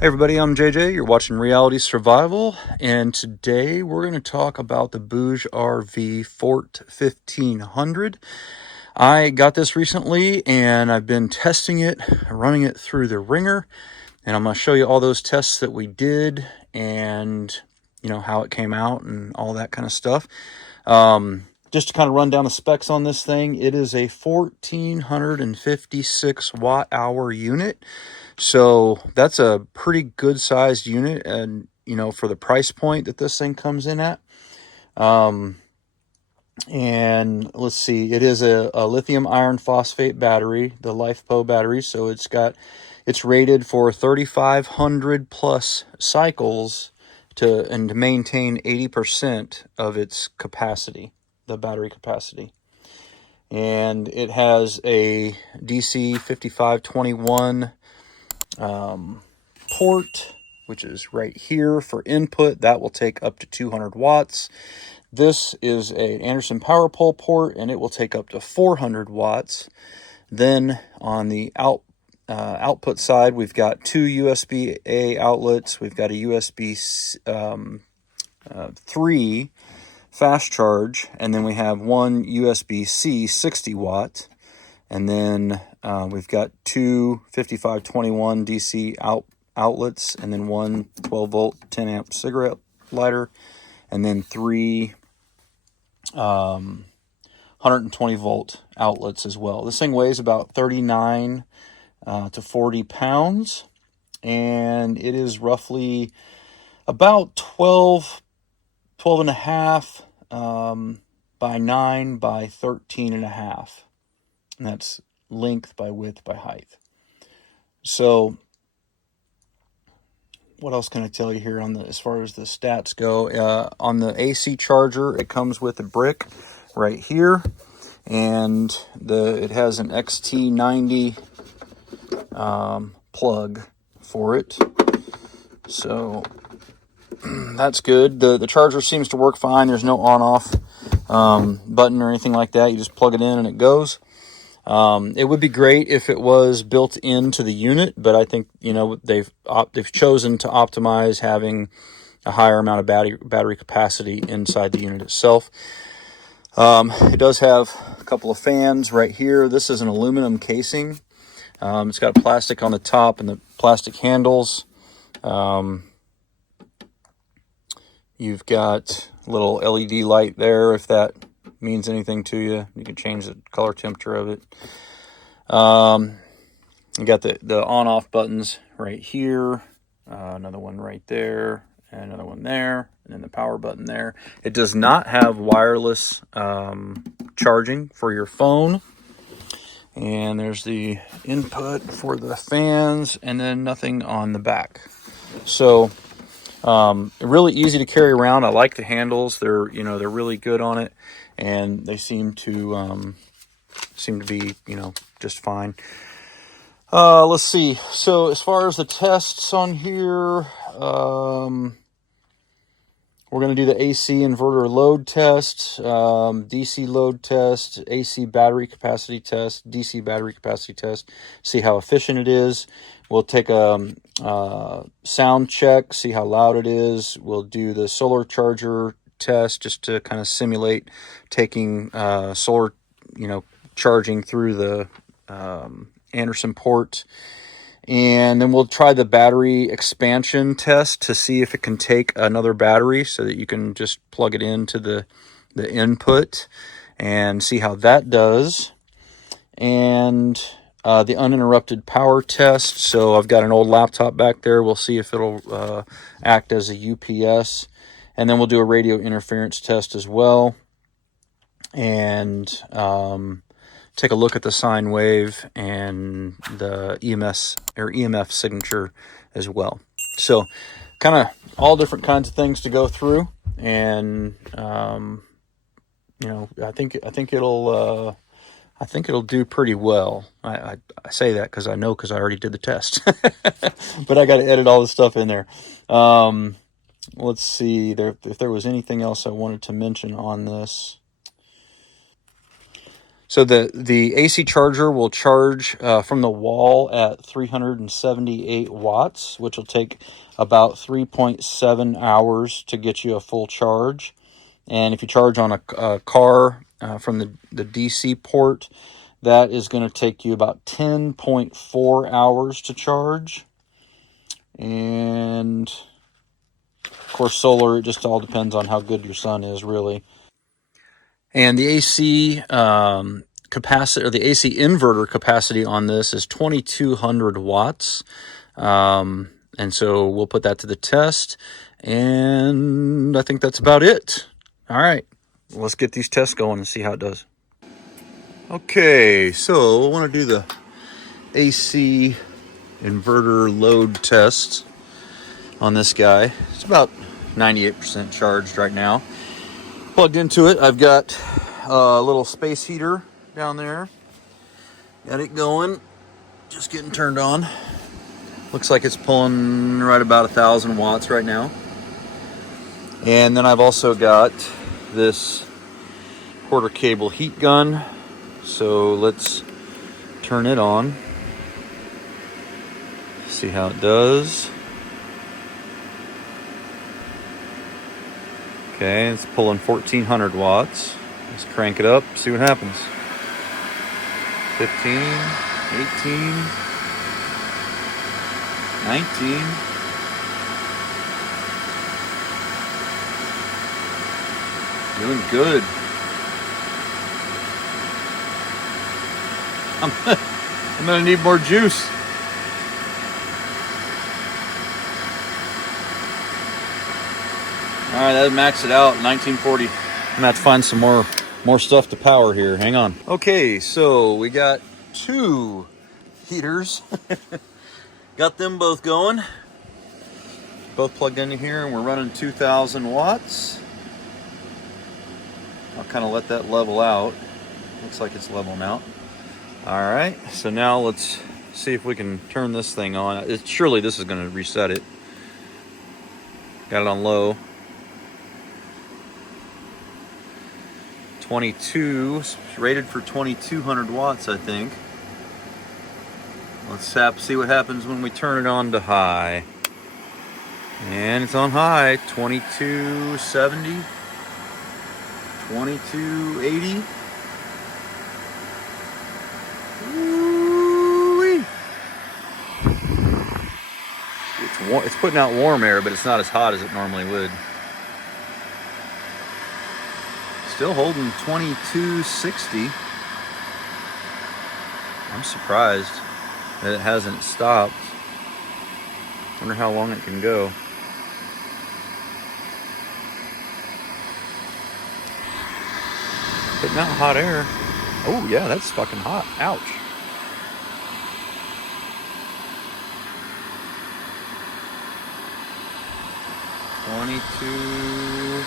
Hey everybody, I'm JJ. You're watching Reality Survival, and today we're going to talk about the BougeRV Fort 1500. I got this recently, and I've been testing it, running it through the ringer, and I'm going to show you all those tests that we did, and how it came out, and all that kind of stuff. Just to kind of run down the specs on this thing, it is a 1456 watt hour unit. So that's a pretty good sized unit, and for the price point that this thing comes in at. And let's see, it is a lithium iron phosphate battery, the LiFePO battery. So it's rated for 3,500 plus cycles to maintain 80% of its capacity, the battery capacity. And it has a DC 5521 port, which is right here for input. That will take up to 200 watts. This is an Anderson power pole port, and it will take up to 400 watts. Then on the output side, we've got two USB-A outlets. We've got a USB 3 fast charge, and then we have one USB-C 60 watt. And then we've got two 5521 DC outlets, and then one 12 volt 10 amp cigarette lighter, and then three 120 volt outlets as well. This thing weighs about 39 to 40 pounds, and it is roughly about 12 and a half by 9 by 13 and a half. And that's length by width by height. So what else can I tell you here as far as the stats go? On the AC charger, it comes with a brick right here, and it has an XT90 plug for it. So that's good. The charger seems to work fine. There's no on-off button or anything like that. You just plug it in and it goes. It would be great if it was built into the unit, but I think they've chosen to optimize having a higher amount of battery capacity inside the unit itself. It does have a couple of fans right here. This is an aluminum casing. It's got plastic on the top and the plastic handles. You've got a little LED light there if that means anything to you. You can change the color temperature of it. You got the on-off buttons right here, another one right there, and another one there, and then the power button there. It does not have wireless charging for your phone. And there's the input for the fans, and then nothing on the back. So really easy to carry around. I like the handles. They're really good on it, and they seem to be just fine. Let's see. So as far as the tests on here, we're going to do the AC inverter load test, DC load test, AC battery capacity test, DC battery capacity test, see how efficient it is. We'll take a sound check, see how loud it is. We'll do the solar charger test just to kind of simulate taking solar, charging through the Anderson port. And then we'll try the battery expansion test to see if it can take another battery so that you can just plug it into the input and see how that does. And the uninterrupted power test. So I've got an old laptop back there. We'll see if it'll act as a UPS. And then we'll do a radio interference test as well. And take a look at the sine wave and the EMF signature as well. So kind of all different kinds of things to go through. And, I think it'll do pretty well. I say that because I already did the test, but I got to edit all the stuff in there. Let's see if there was anything else I wanted to mention on this. So the AC charger will charge from the wall at 378 watts, which will take about 3.7 hours to get you a full charge. And if you charge on a car from the DC port, that is going to take you about 10.4 hours to charge. And of course, solar, it just all depends on how good your sun is, really. And the AC capacity, or the AC inverter capacity on this is 2200 watts. And so we'll put that to the test. And I think that's about it. All right, let's get these tests going and see how it does. Okay, so I want to do the AC inverter load test on this guy. It's about 98% charged right now. Plugged into it, I've got a little space heater down there. Got it going, just getting turned on. Looks like it's pulling right about 1,000 watts right now. And then I've also got this quarter cable heat gun. So let's turn it on. See how it does. Okay, it's pulling 1,400 watts. Let's crank it up, see what happens. 15, 18, 19. Doing good. I'm gonna need more juice. All right, that maxed it out, 1940. I'm gonna have to find some more stuff to power here. Hang on. Okay, so we got 2 heaters. Got them both going. Both plugged into here, and we're running 2,000 watts. I'll kind of let that level out. Looks like it's leveling out. All right, so now let's see if we can turn this thing on. Surely this is going to reset it. Got it on low. 22, rated for 2,200 watts, I think. Let's see what happens when we turn it on to high. And it's on high, 2270, 2280. Woo-wee. It's putting out warm air, but it's not as hot as it normally would. Still holding 2260. I'm surprised that it hasn't stopped. Wonder how long it can go. Putting out hot air. Oh yeah, that's fucking hot. Ouch. $22,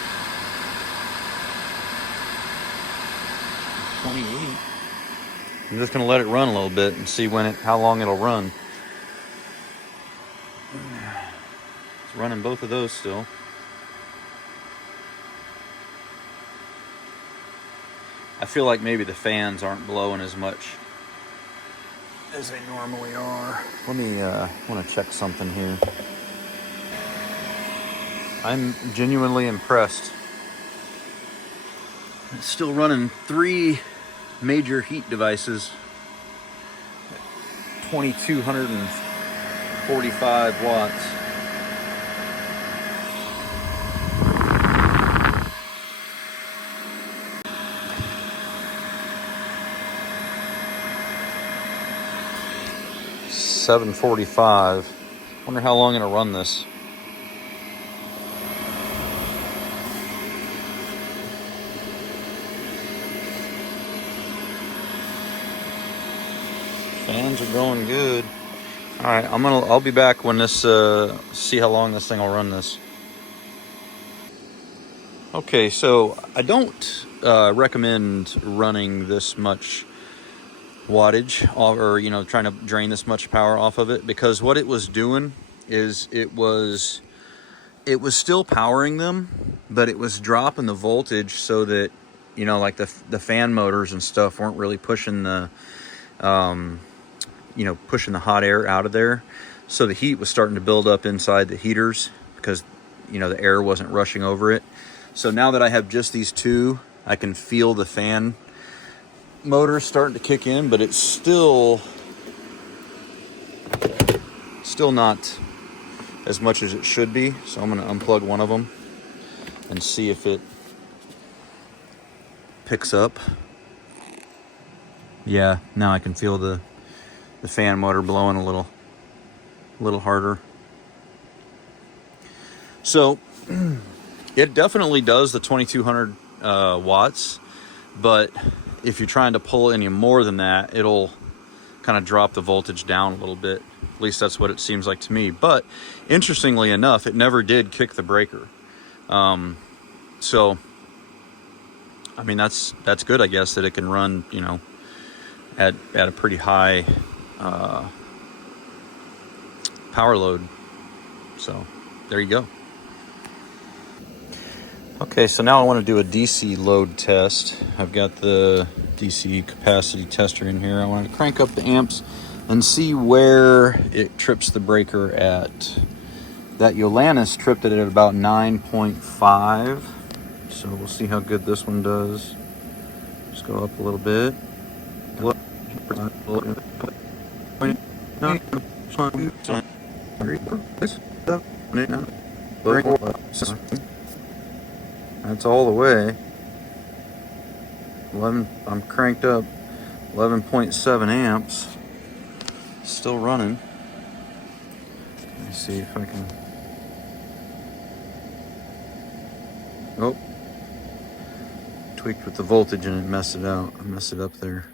$28. I'm just gonna let it run a little bit and see how long it'll run. It's running both of those still. I feel like maybe the fans aren't blowing as much as they normally are. Let me, want to check something here. I'm genuinely impressed. It's still running 3 major heat devices at 2,245 watts. $745. Wonder how long it'll run this. Fans are going good. All right, I'll be back when this see how long this thing will run this. Okay, so I don't recommend running this much wattage or trying to drain this much power off of it, because what it was doing is it was still powering them, but it was dropping the voltage so that you know, like the fan motors and stuff weren't really pushing the, you know, pushing the hot air out of there. So the heat was starting to build up inside the heaters because, you know, the air wasn't rushing over it. So now that I have just these two, I can feel the fan motor starting to kick in, but it's still not as much as it should be. So I'm going to unplug one of them and see if it picks up. Yeah, now I can feel the fan motor blowing a little harder. So it definitely does the 2200 watts, but if you're trying to pull any more than that, it'll kind of drop the voltage down a little bit. At least that's what it seems like to me. But interestingly enough, it never did kick the breaker. So I mean, that's good, I guess, that it can run, you know, at a pretty high power load. So there you go. Okay, so now I want to do a DC load test. I've got the DC capacity tester in here. I want to crank up the amps and see where it trips the breaker at. That Yolannis tripped it at about 9.5. So we'll see how good this one does. Just go up a little bit. That's all the way. 11. I'm cranked up 11.7 amps. Still running. Let me see if I can. Oh, tweaked with the voltage and it messed it out. I messed it up there.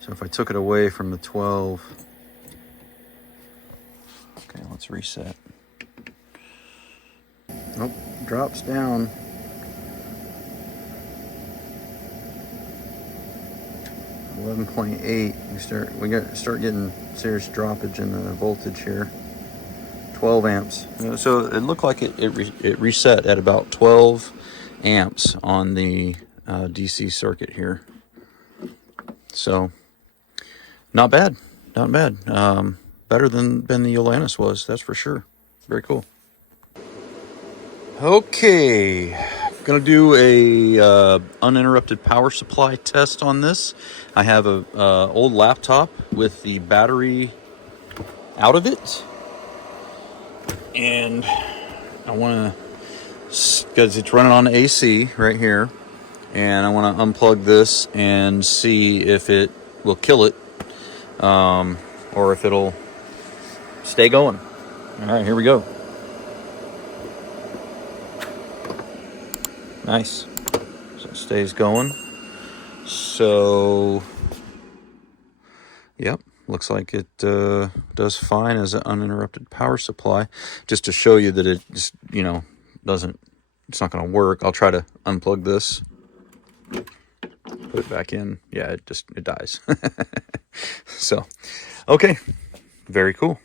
So if I took it away from the 12. Okay, let's reset. Nope, drops down. .8. We start getting serious droppage in the voltage here. 12 amps. So it looked like it reset at about 12 amps on the DC circuit here. So not bad, not bad. Better than the Yolannis was, that's for sure. Very cool. Okay, gonna do a uninterrupted power supply test on this. I have a old laptop with the battery out of it, and I want to, because it's running on AC right here, and I want to unplug this and see if it will kill it, or if it'll stay going. All right, here we go. Nice. So it stays going. So, yep, looks like it does fine as an uninterrupted power supply. Just to show you that it just, you know, it's not going to work. I'll try to unplug this, put it back in. Yeah, it dies. So, okay, very cool.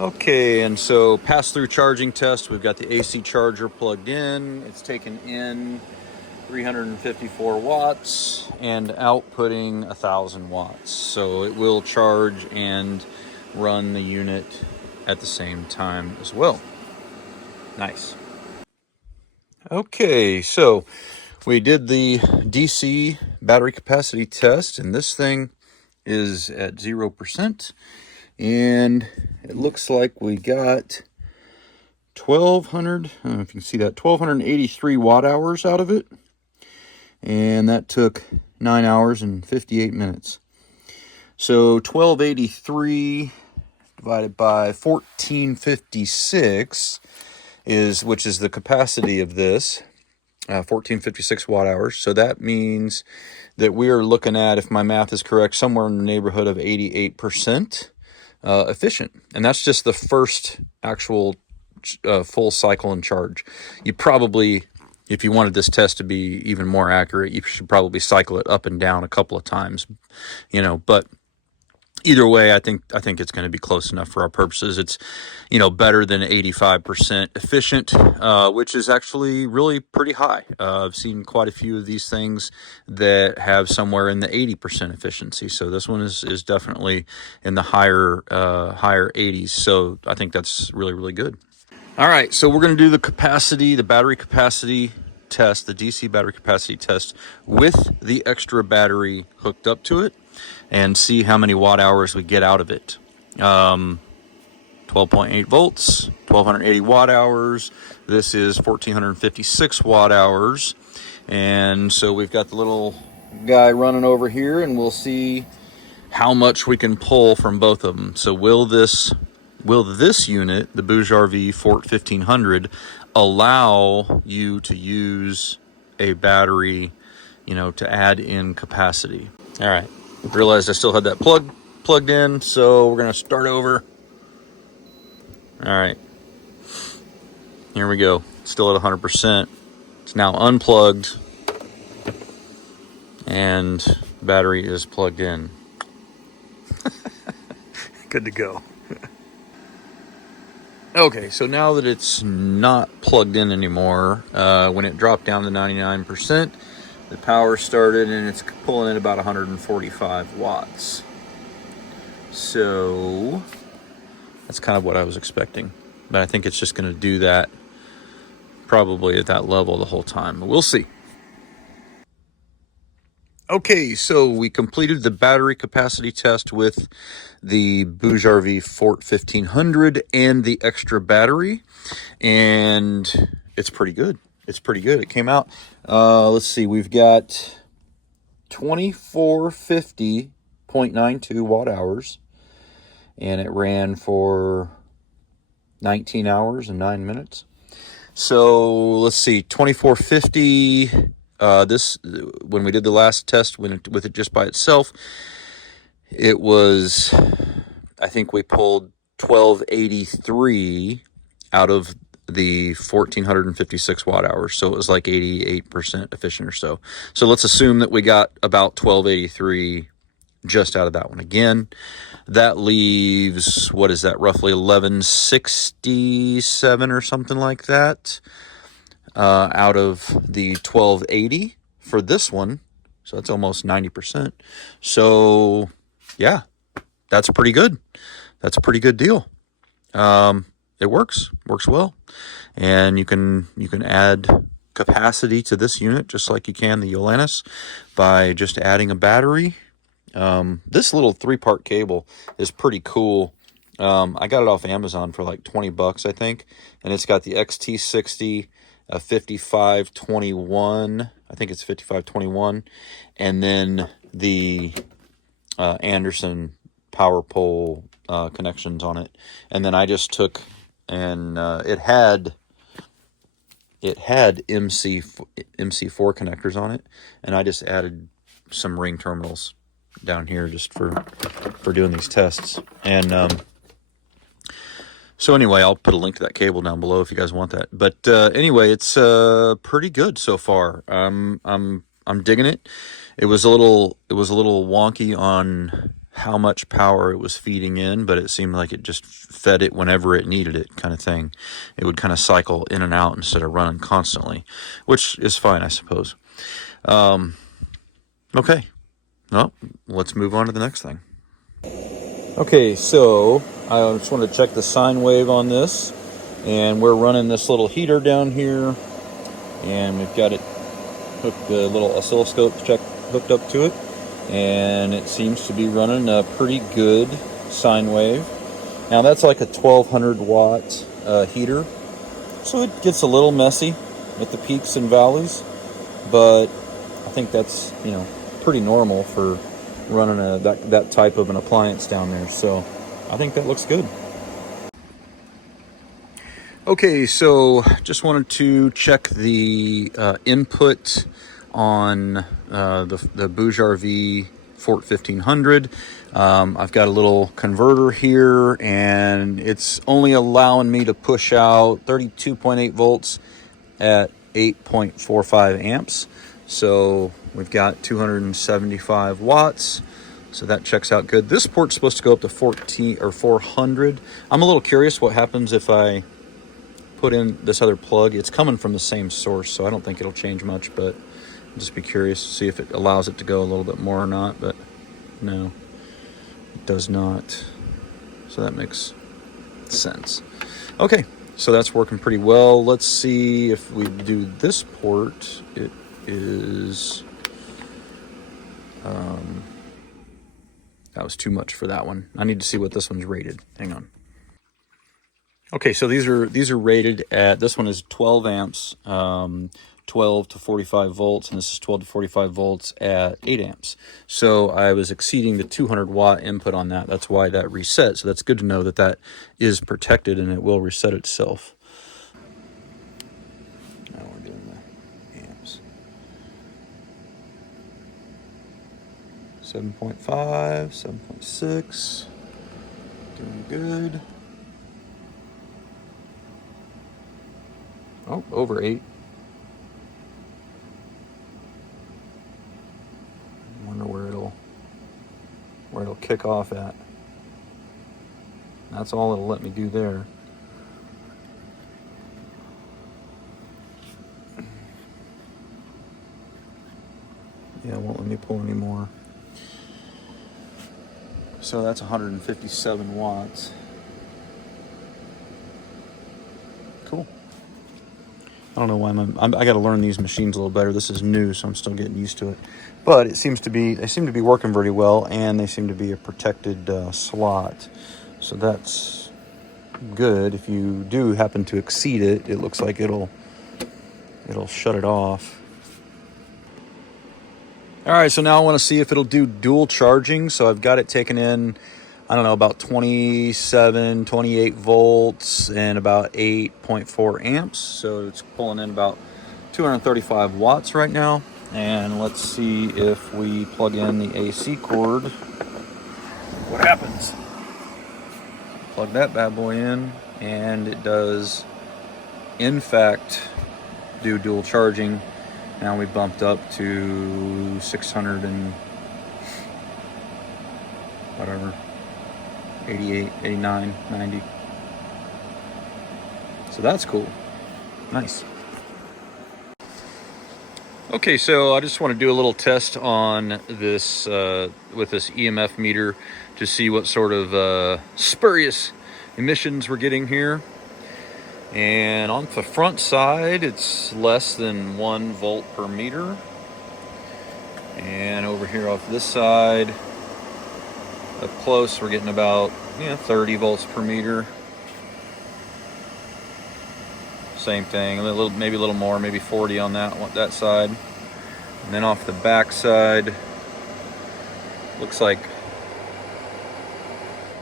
Okay, and so pass-through charging test. We've got the AC charger plugged in. It's taken in 354 watts and outputting 1,000 watts. So it will charge and run the unit at the same time as well. Nice. Okay, so we did the DC battery capacity test, and this thing is at 0%. And it looks like we got 1,200, I don't know if you can see that, 1,283 watt hours out of it. And that took 9 hours and 58 minutes. So 1,283 divided by 1,456 which is the capacity of this, 1,456 watt hours. So that means that we are looking at, if my math is correct, somewhere in the neighborhood of 88%. Efficient. And that's just the first actual full cycle and charge. You probably, if you wanted this test to be even more accurate, you should probably cycle it up and down a couple of times, you know, but either way, I think it's going to be close enough for our purposes. It's, better than 85% efficient, which is actually really pretty high. I've seen quite a few of these things that have somewhere in the 80% efficiency. So this one is definitely in the higher 80s. So I think that's really, really good. All right, so we're going to do the battery capacity test, the DC battery capacity test with the extra battery hooked up to it, and see how many watt hours we get out of it. 12.8 volts, 1280 watt hours. This is 1456 watt hours. And so we've got the little guy running over here, and we'll see how much we can pull from both of them. So will this unit, the BougeRV Fort 1500, allow you to use a battery, to add in capacity? All right, realized I still had that plugged in, so we're gonna start over. All right, here we go. Still at 100%. It's now unplugged, and battery is plugged in. Good to go. Okay, so now that it's not plugged in anymore, when it dropped down to 99%, the power started, and it's pulling in about 145 watts. So that's kind of what I was expecting, but I think it's just going to do that probably at that level the whole time. We'll see. Okay, so we completed the battery capacity test with the BougeRV Fort 1500 and the extra battery, and it's pretty good. It came out, let's see, we've got 2450.92 watt hours, and it ran for 19 hours and 9 minutes. So let's see, 2450. This, when we did the last test with it just by itself, it was, I think we pulled 1283 out of the 1456 watt hours. So it was like 88% efficient or so. So let's assume that we got about 1283 just out of that one. Again, that leaves, what is that, roughly 1167 or something like that, out of the 1280 for this one. So that's almost 90%. So yeah, that's pretty good. That's a pretty good deal. It works well. And you can add capacity to this unit just like you can the Iolannis by just adding a battery. This little 3-part cable is pretty cool. I got it off Amazon for like $20, I think. And it's got the XT60, 5521, I think it's 5521, and then the Anderson power pole connections on it. And then I just took, and it had MC4 connectors on it, and I just added some ring terminals down here just for doing these tests. And so anyway, I'll put a link to that cable down below if you guys want that. But anyway, it's pretty good so far. I'm digging it. It was a little wonky on how much power it was feeding in, but it seemed like it just fed it whenever it needed it, kind of thing. It would kind of cycle in and out instead of running constantly, which is fine, I suppose. Okay. Well, let's move on to the next thing. Okay, so I just want to check the sine wave on this, and we're running this little heater down here, and we've got it hooked, the little oscilloscope hooked up to it, and it seems to be running a pretty good sine wave. Now that's like a 1200 watt heater, so it gets a little messy with the peaks and valleys, but I think that's, pretty normal for running that type of an appliance down there. So I think that looks good. Okay, so just wanted to check the input on the BougeRV Fort 1500. I've got a little converter here, and it's only allowing me to push out 32.8 volts at 8.45 amps. So we've got 275 watts. So that checks out good. This port's supposed to go up to 14 or 400. I'm a little curious what happens if I put in this other plug. It's coming from the same source, so I don't think it'll change much, but I'll just be curious to see if it allows it to go a little bit more or not, but no, it does not. So that makes sense. Okay, so that's working pretty well. Let's see if we do this port. It is... that was too much for that one. I need to see what this one's rated. Hang on. Okay, so these are rated at, this one is 12 amps, 12 to 45 volts, and this is 12 to 45 volts at 8 amps. So I was exceeding the 200 watt input on that. That's why that reset. So that's good to know that that is protected and it will reset itself. Now we're doing the amps. 7.5, 7.6, doing good. Oh, over 8. I wonder where it'll kick off at. That's all it'll let me do there. Yeah, it won't let me pull any more. So that's 157 watts. Cool. I don't know why I got to learn these machines a little better. This is new, so I'm still getting used to it. But they seem to be working very well, and they seem to be a protected slot. So that's good. If you do happen to exceed it, it looks like it'll shut it off. All right, so now I want to see if it'll do dual charging. So I've got it taken in, I don't know, about 27, 28 volts and about 8.4 amps. So it's pulling in about 235 watts right now. And let's see if we plug in the AC cord, what happens. Plug that bad boy in, and it does, in fact, do dual charging. Now we bumped up to 600 and whatever, 88, 89, 90. So that's cool. Nice. Okay, so I just want to do a little test on this with this EMF meter to see what sort of spurious emissions we're getting here. And on the front side, it's less than 1 volt per meter. And over here off this side, up close, we're getting about 30 volts per meter. Same thing, maybe a little more, maybe 40 on that side. And then off the back side, looks like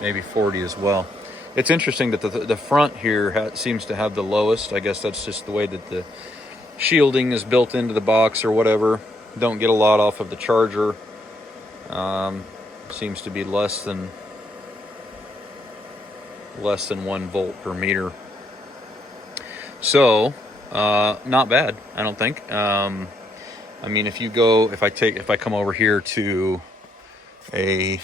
maybe 40 as well. It's interesting that the front here seems to have the lowest. I guess that's just the way that the shielding is built into the box or whatever. Don't get a lot off of the charger. Seems to be less than 1 volt per meter. So not bad, I don't think. I mean, if I come over here to a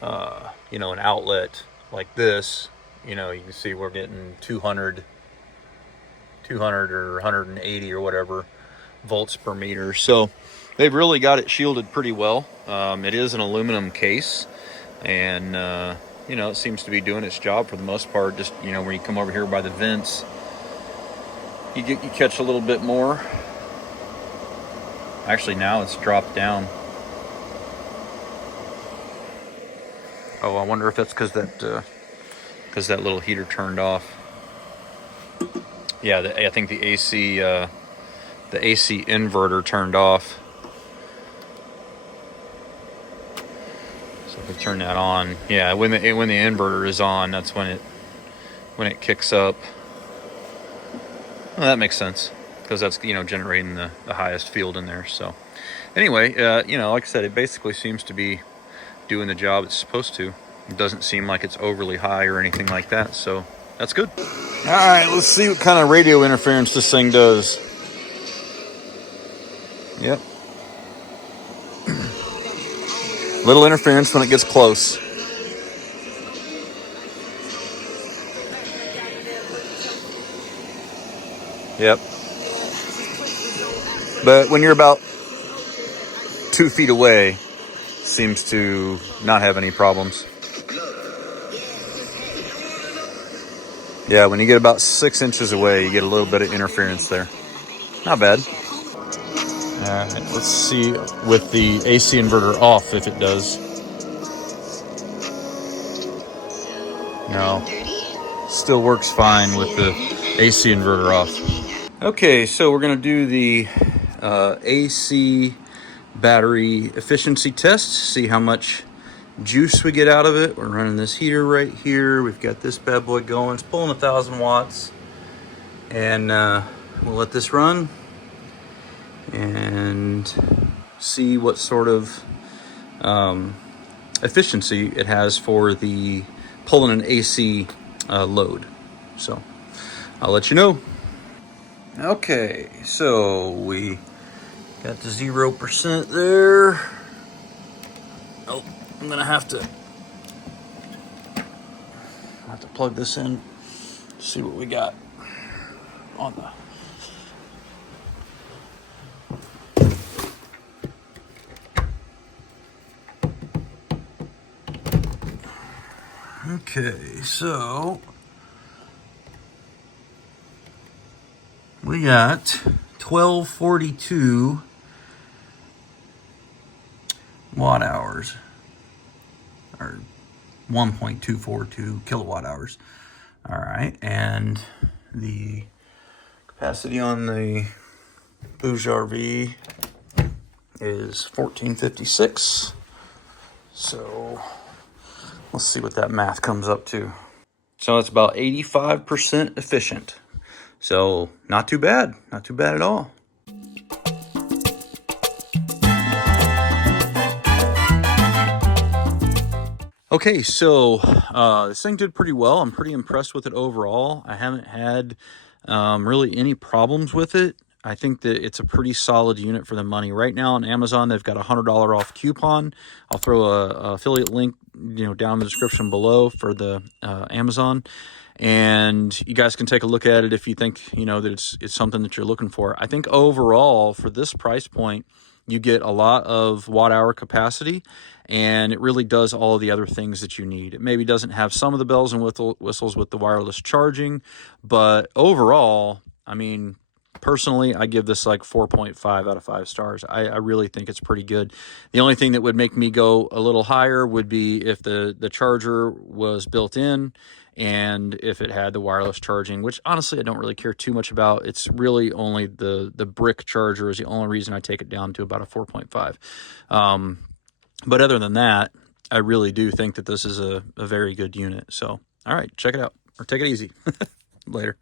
an outlet like this, you can see we're getting 200 or 180 or whatever volts per meter. So they've really got it shielded pretty well. It is an aluminum case, and it seems to be doing its job for the most part. Just when you come over here by the vents, you catch a little bit more. Actually, now it's dropped down. Oh, I wonder if that's because that little heater turned off. Yeah, I think the AC inverter turned off. So if we turn that on, yeah, when the inverter is on, that's when it kicks up. Well, that makes sense, because that's generating the highest field in there. So anyway, like I said, it basically seems to be doing the job it's supposed to. It doesn't seem like it's overly high or anything like that, so that's good. All right, let's see what kind of radio interference this thing does. Yep. Little interference when it gets close. Yep. But when you're about 2 feet away, seems to not have any problems. Yeah, when you get about 6 inches away, you get a little bit of interference there. Not bad. Alright, let's see with the AC inverter off if it does. No, still works fine with the AC inverter off. Okay, so we're going to do the AC battery efficiency test, see how much juice we get out of it. We're running this heater right here. We've got this bad boy going. It's pulling 1,000 watts. And we'll let this run and see what sort of efficiency it has for the pulling an AC load. So I'll let you know. Okay, so we got the 0% there. Oh, I'm gonna have to plug this in, see what we got on the. Okay, so we got 1242 watt hours, or 1.242 kilowatt hours. All right, and the capacity on the BougeRV is 1456. So let's see what that math comes up to. So it's about 85% efficient. So not too bad, not too bad at all. Okay, so this thing did pretty well. I'm pretty impressed with it overall. I haven't had really any problems with it. I think that it's a pretty solid unit for the money. Right now on Amazon, they've got a $100 off coupon. I'll throw a affiliate link, down in the description below for the Amazon, and you guys can take a look at it if you think that it's something that you're looking for. I think overall for this price point, you get a lot of watt hour capacity, and it really does all of the other things that you need. It maybe doesn't have some of the bells and whistles with the wireless charging, but overall, I mean, personally, I give this like 4.5 out of 5 stars. I really think it's pretty good. The only thing that would make me go a little higher would be if the charger was built in, and if it had the wireless charging, which honestly I don't really care too much about. It's really only the brick charger is the only reason I take it down to about a 4.5. But other than that, I really do think that this is a very good unit. So, all right, check it out, or take it easy. Later.